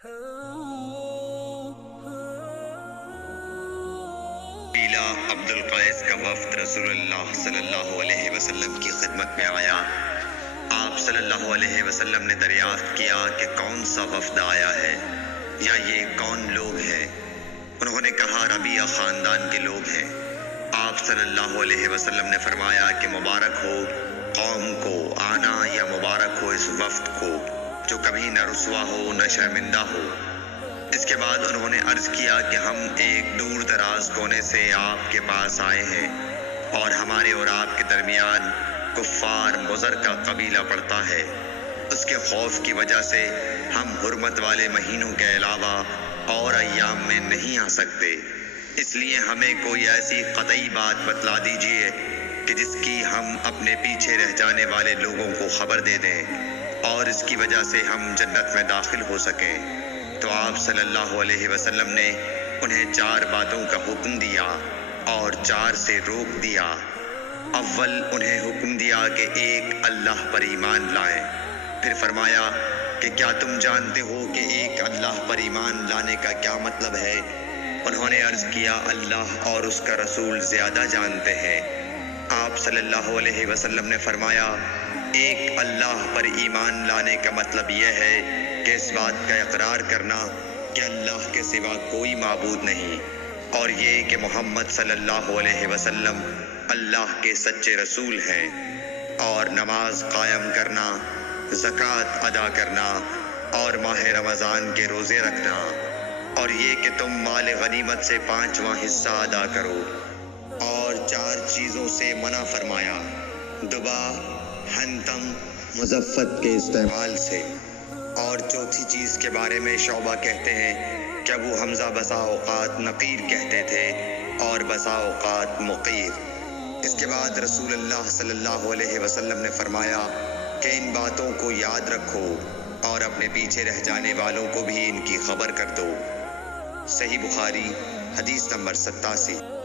قبیلہ عبد القیس کا وفد رسول اللہ صلی اللہ علیہ وسلم کی خدمت میں آیا۔ آپ صلی اللہ علیہ وسلم نے دریافت کیا کہ کون سا وفد آیا ہے یا یہ کون لوگ ہیں؟ انہوں نے کہا ربیعہ خاندان کے لوگ ہیں۔ آپ صلی اللہ علیہ وسلم نے فرمایا کہ مبارک ہو قوم کو آنا یا مبارک ہو اس وفد کو جو کبھی نہ رسوا ہو نہ شرمندہ ہو۔ اس کے بعد انہوں نے عرض کیا کہ ہم ایک دور دراز کونے سے آپ کے پاس آئے ہیں اور ہمارے اور آپ کے درمیان کفار مضر کا قبیلہ پڑتا ہے۔ اس کے خوف کی وجہ سے ہم حرمت والے مہینوں کے علاوہ اور ایام میں نہیں آ سکتے، اس لیے ہمیں کوئی ایسی قطعی بات بتلا دیجیے کہ جس کی ہم اپنے پیچھے رہ جانے والے لوگوں کو خبر دے دیں اور اس کی وجہ سے ہم جنت میں داخل ہو سکیں۔ تو آپ صلی اللہ علیہ وسلم نے انہیں 4 باتوں کا حکم دیا اور 4 سے روک دیا۔ اول انہیں حکم دیا کہ ایک اللہ پر ایمان لائیں، پھر فرمایا کہ کیا تم جانتے ہو کہ ایک اللہ پر ایمان لانے کا کیا مطلب ہے؟ انہوں نے عرض کیا اللہ اور اس کا رسول زیادہ جانتے ہیں۔ آپ صلی اللہ علیہ وسلم نے فرمایا ایک اللہ پر ایمان لانے کا مطلب یہ ہے کہ اس بات کا اقرار کرنا کہ اللہ کے سوا کوئی معبود نہیں، اور یہ کہ محمد صلی اللہ علیہ وسلم اللہ کے سچے رسول ہیں، اور نماز قائم کرنا، زکوٰۃ ادا کرنا اور ماہ رمضان کے روزے رکھنا، اور یہ کہ تم مال غنیمت سے 5واں حصہ ادا کرو، اور 4 چیزوں سے منع فرمایا، دبا، حنتم، مزفت کے استعمال سے، اور چوتھی چیز کے بارے میں شعبہ کہتے ہیں کہ ابو حمزہ بسا اوقات نقیر کہتے تھے اور بسا اوقات مقیر۔ اس کے بعد رسول اللہ صلی اللہ علیہ وسلم نے فرمایا کہ ان باتوں کو یاد رکھو اور اپنے پیچھے رہ جانے والوں کو بھی ان کی خبر کر دو۔ صحیح بخاری حدیث نمبر 87۔